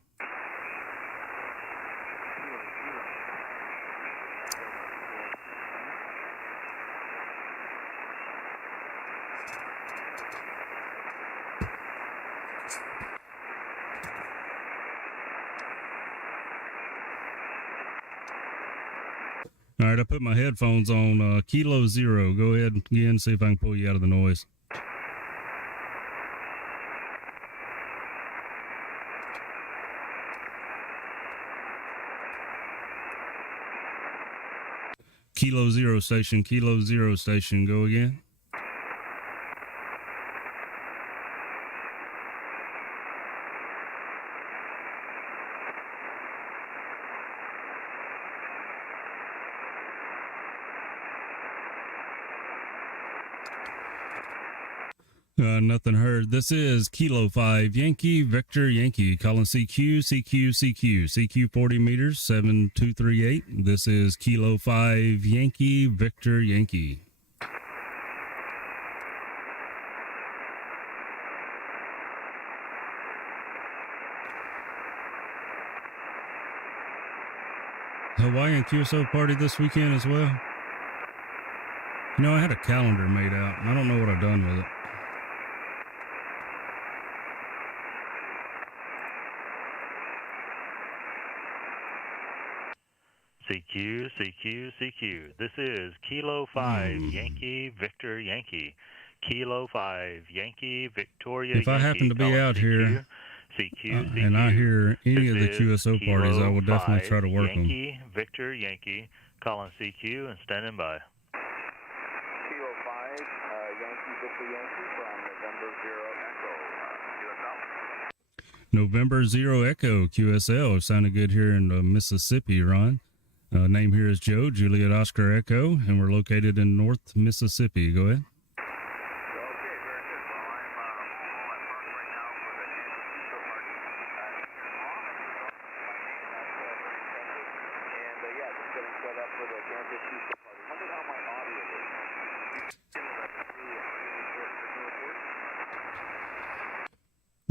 All right, I put my headphones on Kilo 0. Go ahead again, see if I can pull you out of the noise. Kilo 0 station, Kilo 0 station, go again. Nothing heard. This is Kilo 5 Yankee Victor Yankee calling CQ 40 meters 7238. This is Kilo 5 Yankee Victor Yankee. Hawaiian QSO party this weekend as well. You know, I had a calendar made out. I don't know what I've done with it. CQ. This is Kilo 5 Yankee Victor Yankee. Kilo 5 Yankee Victoria If I Yankee. happen to be out here and I hear any of the QSO parties, I will definitely try to work them. Yankee Victor Yankee calling CQ and standing by. Kilo 5 Yankee Victor Yankee from November November 0 Echo QSL. 0 Echo QSL. Sounded good here in Mississippi, Ron. Name here is Joe, Juliet Oscar Echo, and we're located in North Mississippi. Go ahead. Okay, very good. Well, I'm home at park right now for the Yankee QSO party. And yeah, just getting set up for the Yankee QSO party. Wonder how my audio is.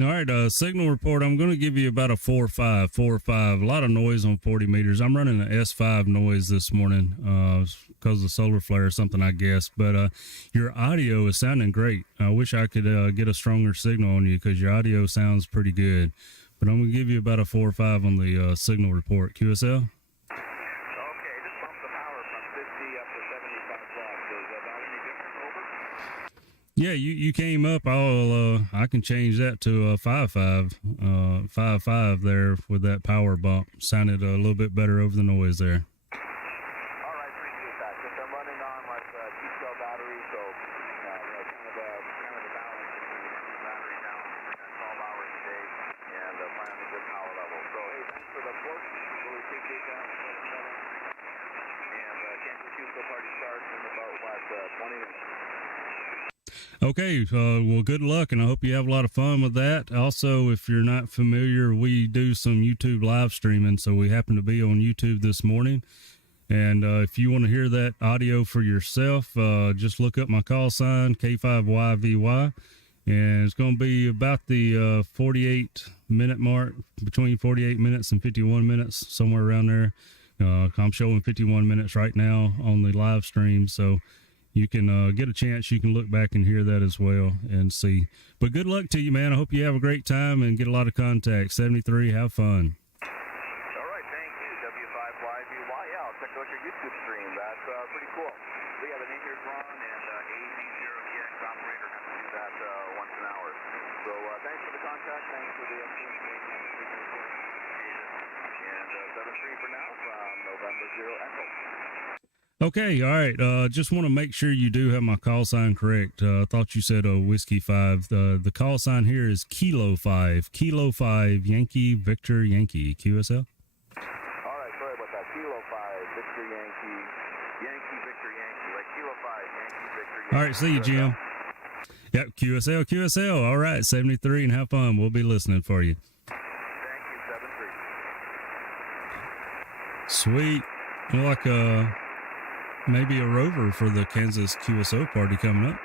All right, signal report. I'm going to give you about a 4.5, 4.5. A lot of noise on 40 meters. I'm running an S5 noise this morning because of solar flare or something, I guess. But your audio is sounding great. I wish I could get a stronger signal on you because your audio sounds pretty good. But I'm going to give you about a 4.5 on the signal report. QSL? Okay, just bumped the power from 50 up to 75 watts. Is that any different? Over? Yeah, you came up. I can change that to a 5.5, 5.5 there with that power bump. Sounded a little bit better over the noise there. All right, appreciate that. Since I'm running on like T-cell battery, so kind of the balance between running the battery down for 12 hours a day and finding a good power level. So hey, thanks for the support. Really appreciate that. And Kansas Q-cell party starts in about 20 minutes. Okay, well, good luck, and I hope you have a lot of fun with that. Also, if you're not familiar, we do some YouTube live streaming, so we happen to be on YouTube this morning. And if you want to hear that audio for yourself, just look up my call sign, K5YVY, and it's going to be about the 48-minute mark, between 48 minutes and 51 minutes, somewhere around there. I'm showing 51 minutes right now on the live stream, so you can get a chance. You can look back and hear that as well and see. But good luck to you, man. I hope you have a great time and get a lot of contacts. 73, have fun. All right, thank you, W5YVY. Yeah, I'll check out your YouTube stream. That's pretty cool. We have an 8-year run, and AV0EX operator has to do that once an hour. So thanks for the contact. Thanks for the information on the frequency. And 73 for now from November 0 Echo. Okay, all right. Just want to make sure you do have my call sign correct. I thought you said Whiskey 5. The call sign here is Kilo 5. Kilo 5, Yankee, Victor, Yankee. QSL? All right, sorry about that. Kilo 5, Victor, Yankee. Yankee, Victor, Yankee. Like Kilo 5, Yankee, Victor, Yankee. All right, see you, Jim. Yep, QSL. All right, 73, and have fun. We'll be listening for you. Thank you, 73. Sweet. Well, like maybe a rover for the Kansas QSO party coming up.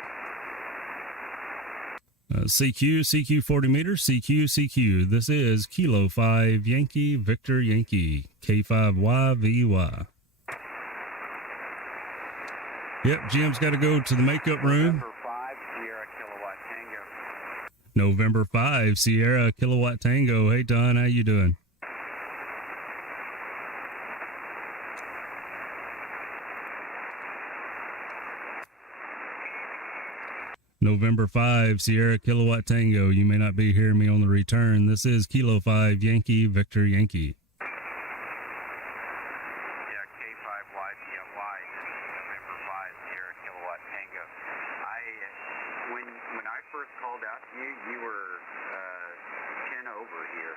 CQ 40 meters, CQ. This is Kilo 5 Yankee, Victor Yankee, K5YVY. Yep, Jim's got to go to the makeup room. November 5, Sierra Kilowatt Tango. November 5, Sierra Kilowatt Tango. Hey, Don, how you doing? November 5, Sierra Kilowatt Tango. You may not be hearing me on the return. This is Kilo 5 Yankee, Victor Yankee. Yeah, K5YVY. This is November 5, Sierra Kilowatt Tango. When I first called out to you, you were 10 over here,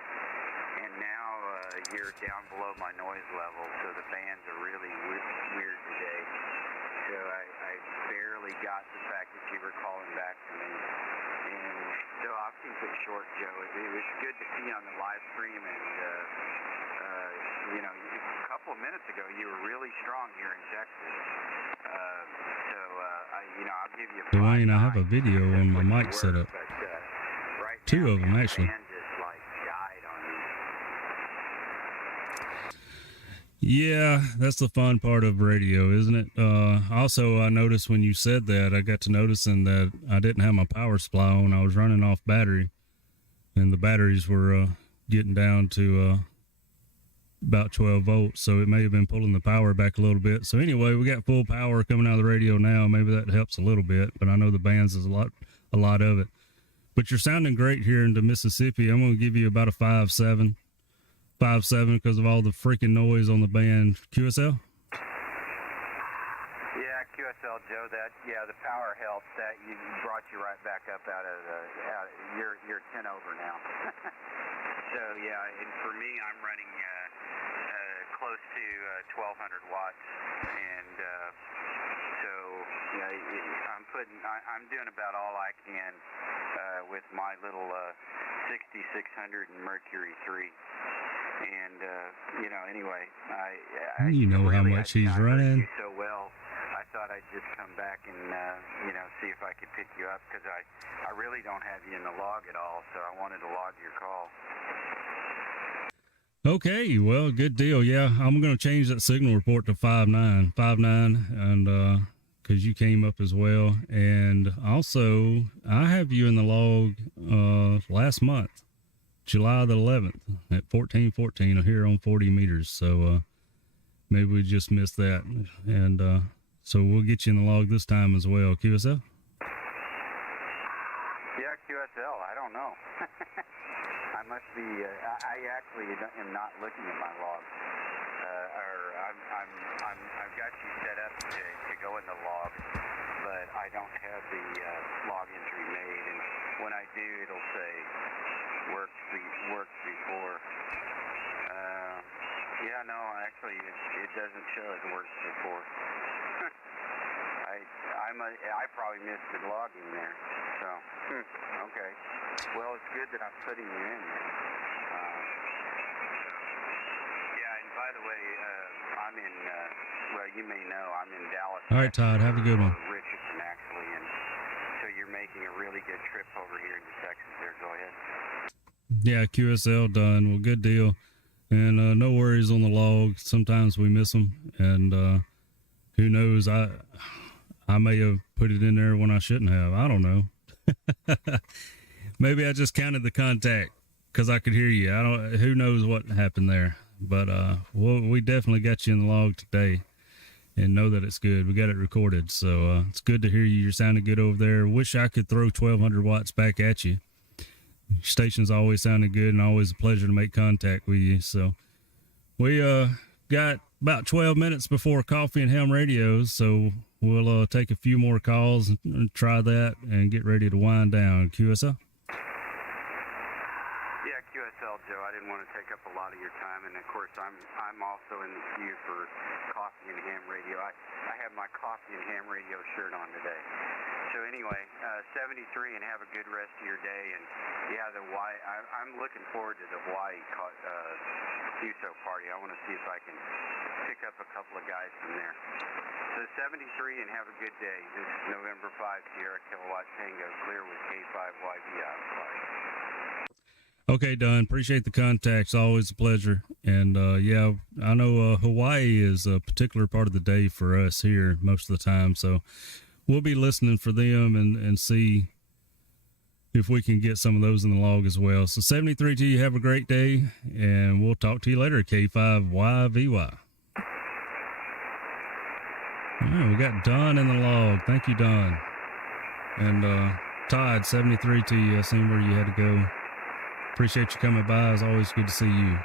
and now you're down below my noise level, so the bands are really weird today. So I barely got the fact that you were calling back to me. And so I'll keep it short, Joe. It was good to see you on the live stream, and a couple of minutes ago you were really strong here in Texas. I'll give you a Dwayne, I have a video on my mic set up. Right Two now, of them, actually. The band just died on me. Yeah, that's the fun part of radio, isn't it? Also, I noticed when you said that, I got to noticing that I didn't have my power supply on. I was running off battery, and the batteries were getting down to about 12 volts, so it may have been pulling the power back a little bit. So anyway, we got full power coming out of the radio now. Maybe that helps a little bit, but I know the bands is a lot of it. But you're sounding great here into Mississippi. I'm going to give you about a 5.7 because of all the freaking noise on the band. QSL? Yeah, QSL, Joe. The power helped. That you brought you right back up out of you're 10 over now. So yeah, and for me, I'm running close to 1,200 watts, and so yeah, I'm doing about all I can with my little 6600 and Mercury 3. And anyway, you know how much he's running. So well, I thought I'd just come back and, see if I could pick you up, because I really don't have you in the log at all, so I wanted to log your call. Okay, well, good deal. Yeah, I'm going to change that signal report to 59, and because you came up as well. And also, I have you in the log last month, July the 11th at 1414 here on 40 meters. So maybe we just missed that. And so we'll get you in the log this time as well. QSL? Yeah, QSL. I don't know. I must be. I actually am not looking at my log. I've got you set up to go in the log, but I don't have the log entry made. And when I do, it'll say worked before. Yeah, no, actually, it doesn't show it worked before. I probably missed the logging there. So, okay. Well, it's good that I'm putting you in there. Yeah, and by the way, I'm in, you may know, I'm in Dallas. All right, Todd, have a good one. Richardson, actually, and so you're making a really good trip over here into Texas there. Go ahead. Yeah, QSL done. Well, good deal. And no worries on the log. Sometimes we miss them, and who knows, I may have put it in there when I shouldn't have. I don't know. Maybe I just counted the contact because I could hear you. Who knows what happened there. But we definitely got you in the log today, and know that it's good. We got it recorded, so it's good to hear you. You're sounding good over there. Wish I could throw 1200 watts back at you. Your station's always sounded good, and always a pleasure to make contact with you. So we got about 12 minutes before Coffee and Ham Radios, so we'll take a few more calls and try that and get ready to wind down. QSL? Yeah, QSL, Joe. I didn't want to take up a lot of your time, and of course I'm also in the queue for Coffee and Ham Radio. I have my Coffee and Ham Radio shirt on today. So anyway, 73, and have a good rest of your day. And yeah, I'm looking forward to the Hawaii USO party. I want to see if I can pick up a couple of guys from there. So 73, and have a good day. This is November 5, Sierra Kilowatt Tango, clear with K5YVY. Okay, Don. Appreciate the contacts. Always a pleasure. And yeah, I know Hawaii is a particular part of the day for us here most of the time. So we'll be listening for them and see if we can get some of those in the log as well. So 73 to you. Have a great day, and we'll talk to you later. K5YVY. All right, we got Don in the log. Thank you, Don. And Todd, 73 to you. I seen where you had to go. Appreciate you coming by. It's always good to see you.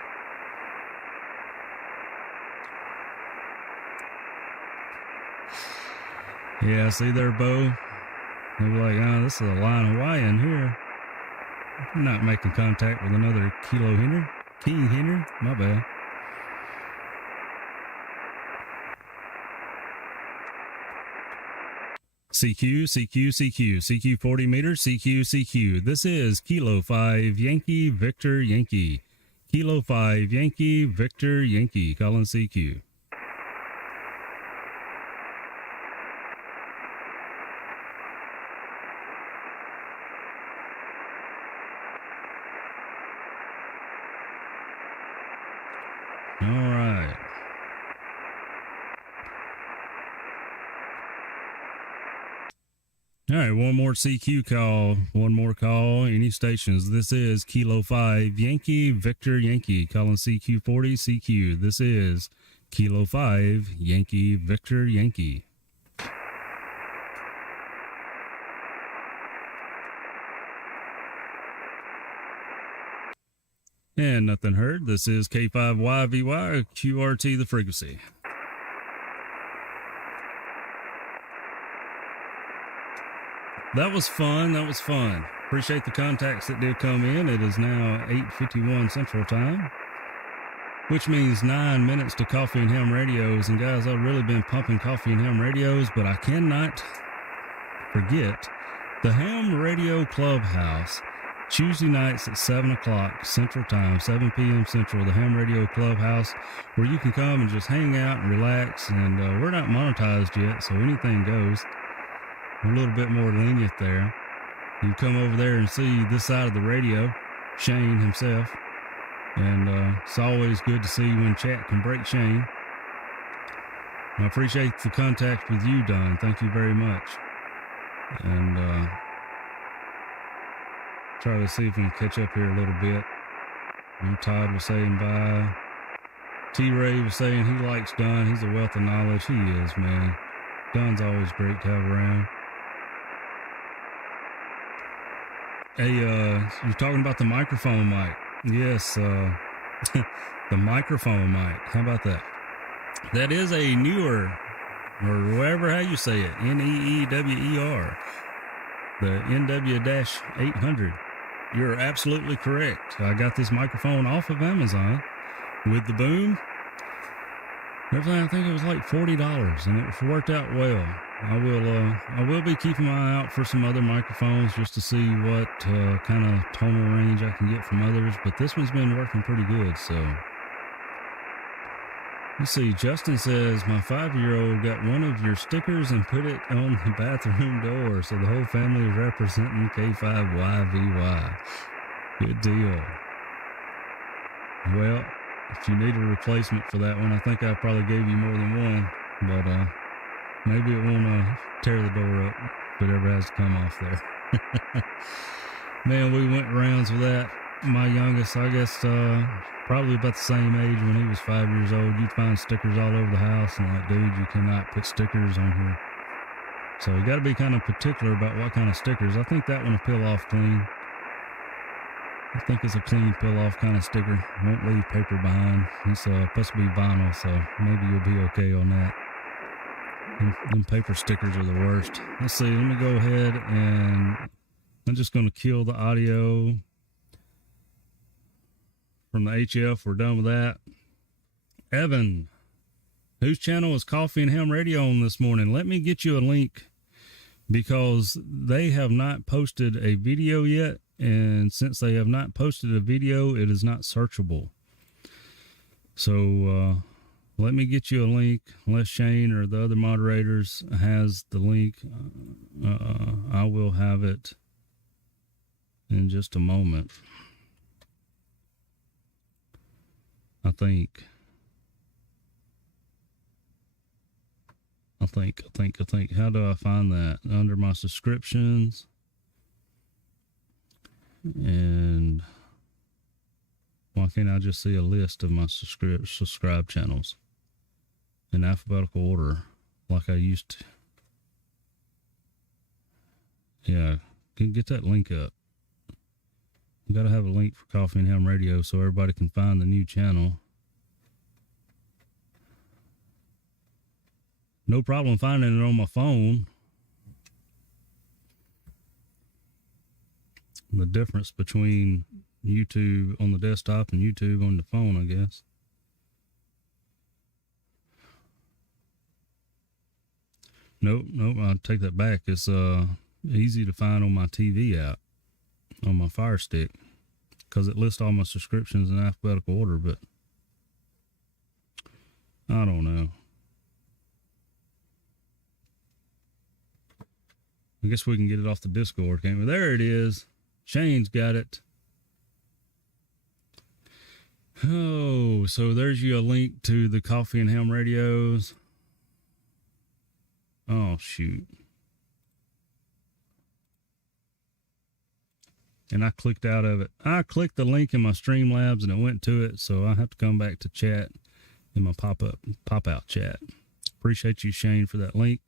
Yeah, see there, Bo? They were like, oh, this is a line Hawaiian here. I'm not making contact with another Kilo Henry. King Henry? My bad. CQ 40 meters, CQ. This is Kilo 5 Yankee Victor Yankee. Kilo 5 Yankee Victor Yankee. Calling CQ. All right. All right, one more CQ call. One more call. Any stations. This is Kilo 5 Yankee Victor Yankee. Calling CQ 40 CQ. This is Kilo 5 Yankee Victor Yankee. And nothing heard. This is K5YVY, QRT the frequency. That was fun. Appreciate the contacts that did come in. It is now 8:51 Central Time, which means 9 minutes to Coffee and Ham Radios. And guys, I've really been pumping Coffee and Ham Radios, but I cannot forget the Ham Radio Clubhouse. Tuesday nights at 7 o'clock Central Time, 7 p.m. Central, the Ham Radio Clubhouse, where you can come and just hang out and relax. And we're not monetized yet, so anything goes. We're a little bit more lenient there. You can come over there and see this side of the radio, Shane himself. And it's always good to see when chat can break Shane. I appreciate the contact with you, Don. Thank you very much. And try to see if we can catch up here a little bit. And Todd was saying bye. T-Ray was saying he likes Don. He's a wealth of knowledge. He is, man. Don's always great to have around. Hey, you're talking about the microphone mic. Yes, the microphone mic. How about that? That is a newer, or whatever how you say it, NEEWER, the NW-800. You're absolutely correct. I got this microphone off of Amazon with the boom. Everything, I think it was like $40, and it worked out well. I will be keeping my eye out for some other microphones just to see what kind of tonal range I can get from others, but this one's been working pretty good, so. Let's see, Justin says, my 5-year-old got one of your stickers and put it on the bathroom door, so the whole family is representing K5YVY. Good deal. Well, if you need a replacement for that one, I think I probably gave you more than one, but maybe it won't tear the door up if it ever has to come off there. Man, we went rounds with that. My youngest, I guess, probably about the same age when he was 5 years old. You'd find stickers all over the house, and like, dude, you cannot put stickers on here. So you got to be kind of particular about what kind of stickers. I think that one will peel off clean. I think it's a clean peel-off kind of sticker. Won't leave paper behind. It's supposed to be vinyl, so maybe you'll be okay on that. Them paper stickers are the worst. Let's see. Let me go ahead and I'm just going to kill the audio from the HF. We're done with that. Evan, whose channel is Coffee and Ham Radio on this morning? Let me get you a link because they have not posted a video yet. And since they have not posted a video, it is not searchable. So let me get you a link. Unless Shane or the other moderators has the link, I will have it in just a moment. I think. How do I find that? Under my subscriptions. And why can't I just see a list of my subscribe channels in alphabetical order like I used to? Yeah, get that link up. You got to have a link for Coffee and Ham Radio so everybody can find the new channel. No problem finding it on my phone. The difference between YouTube on the desktop and YouTube on the phone, I guess. Nope, I'll take that back. It's easy to find on my TV app, on my Fire Stick, because it lists all my subscriptions in alphabetical order, but I don't know. I guess we can get it off the Discord, can't we? There it is. Shane's got it. Oh, so there's you a link to the Coffee and Ham radios. Oh, shoot. And I clicked out of it. I clicked the link in my Streamlabs and it went to it, so I have to come back to chat in my pop-out chat. Appreciate you, Shane, for that link.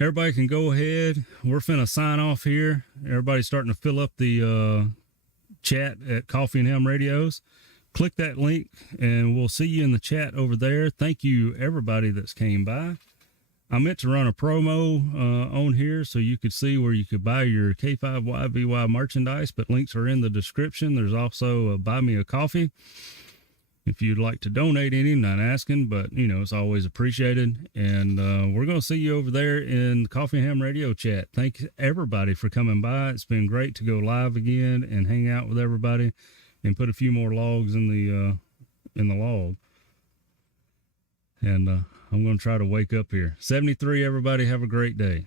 Everybody can go ahead. We're finna sign off here. Everybody's starting to fill up the chat at Coffee and Ham Radios. Click that link and we'll see you in the chat over there. Thank you, everybody that's came by. I meant to run a promo on here so you could see where you could buy your K5YVY merchandise, but links are in the description. There's also a Buy Me a Coffee. if you'd like to donate any, I'm not asking, but you know, it's always appreciated. And we're going to see you over there in the Coffee and Ham Radio chat. Thank everybody for coming by. It's been great to go live again and hang out with everybody and put a few more logs in the log. And I'm going to try to wake up here. 73, everybody have a great day.